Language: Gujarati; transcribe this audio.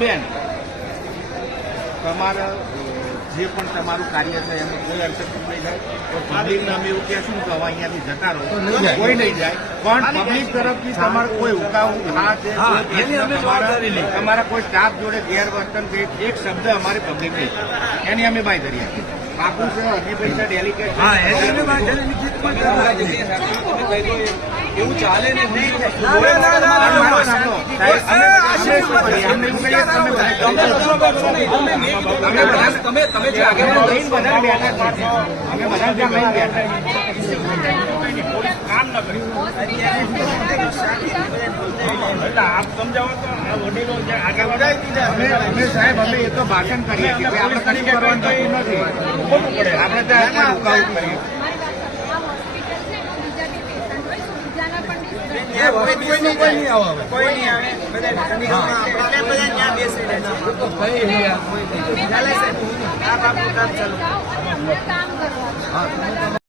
બેન તમારા જે પણ તમારું કાર્ય છે એમાં કોઈ અડચણ નહીં થાય તો પબ્લિકને અમે એવું કહેશું કે હવે અહીંયાથી જતા રહો, કોઈ નહીં જાય. પણ પબ્લિક તરફથી તમારે કોઈ હુકાવ તમારા કોઈ સ્ટાફ જોડે ગેરવર્તન કે એક શબ્દ અમારી પબ્લિક નહીં, એની અમે બાંયધરી આપી. પાકું છે હજી પૈસા ડેલિકેટ એવું ચાલે ને તમે જે આગળ કામ ન કર્યું એટલે આપ સમજાવો તો વડીલો જે આગળ અમે સાહેબ અમે એ તો ભાષણ કરીએ છીએ આપણે કશું કરવાનું નથી, આપણે ત્યાં ઉકાવું કરીએ. કોઈ નહીં આવે બધા